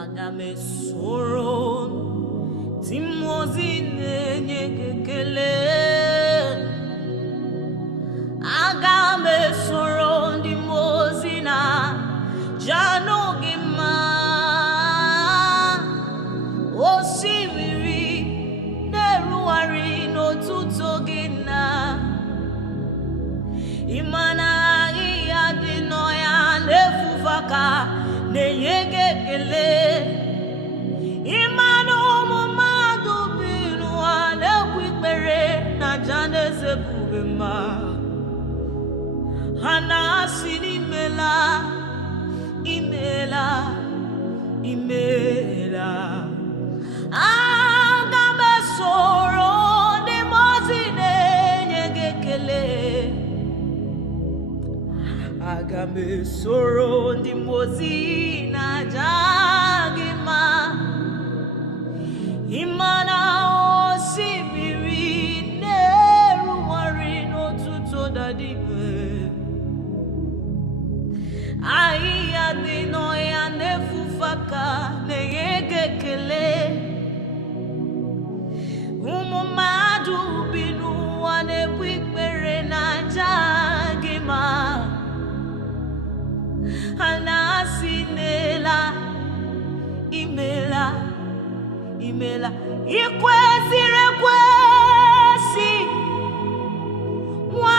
aga m esoro Timozi na-enye ekele, aga m esoro ndị mozi na jano gị mma, osimiri na-erugharị n'otuto gị na ịmana ahịhịa dị n'ọhịa na-efufe ka na-enye gị ekele, ịmana ụmụ mmadụ bi n'ụwa na-ekwu ikpere na aja na-ezebube mma, ha na-asị n'imela imela imela. Aga m esoro ndị mozi na-enye gị ekele, aga m esoro ndị mozi na-aja gị mma, ịmana osimiri na-erugharị n'otuto dadibe, ahịhịa dị n'ọhịa na-efufe aka na-enye gị ekele, ụmụ mmadụ bi n'ụwa na-ekwu ikpere na aja gị mma, ha na-asị n'ela imela imela. Ikwesịrị ekwesị nwa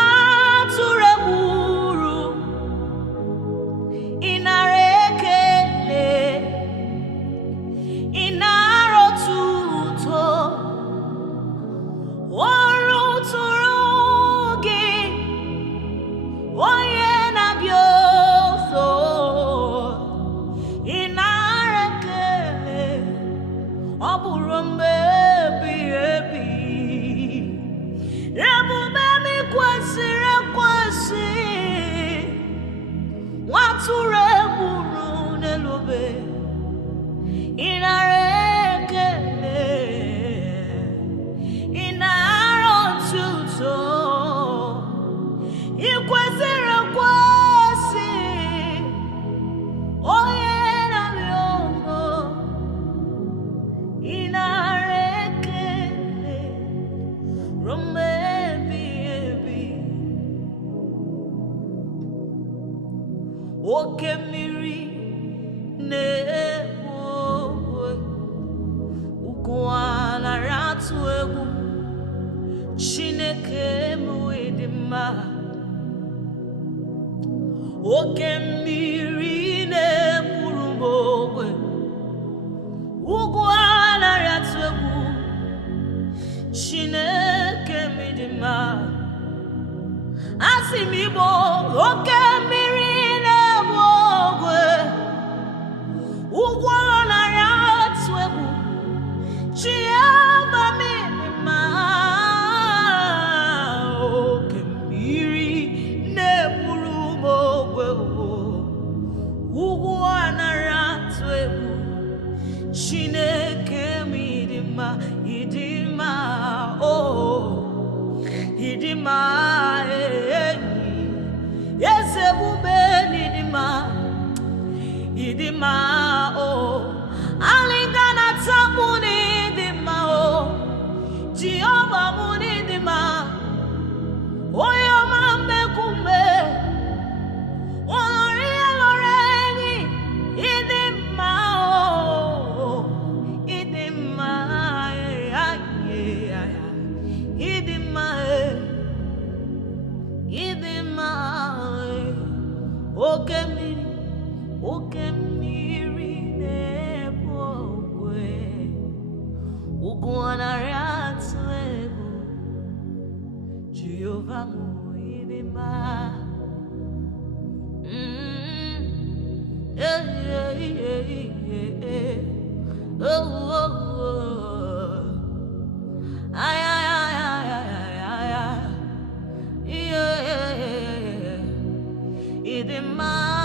atụrụ egburu, ịnara ekele, ịnara otuto, ọrụ tụrụ gị onye na-abịa ọzọ, ịnara ekele, ọ bụrụ mgbe ebighị ebi. Emume m kwesịrị ekwesị nwa atụrụ egburu n'elu obe, ịnara ekele, ịnara otuto, ikwesịrị ekwesị onye na-abịa ọzọ, ịnara ekele ruo mgbe ebighị ebi. Oke mmiri na-egbu ogwe, ugwu anaghị atụ egwu, Chineke emewe dị mma. Oke mmiri na-egburu m ogwe, ugwu anaghị atụ egwu, Chineke emewe dị mma. Asị m Igbo, oke mmiri na-egbu ogwe, ugwu anaghị atụ egwu, Chioma dị mma. Oke mmiri na-egburu m ogwe, ugwu anaghị atụ egwu, Chineke m ịdị mma, ịdị mma, ịdị mma, eze ebube n'ịdị mma, ịdị mma, alịga na tamu n'ịdị mma, Jehova m n'ịdị mma, onye ọma mmekume, ọlọrọ ihe lọrọ enyi, ịdị mma, ịdị mma, ịdị mma, ịdị mma. Oke mmiri na-egbu ogwe, ugwu anaghị atụ egwu, Jehova m ịdị mma. Ịdị mma.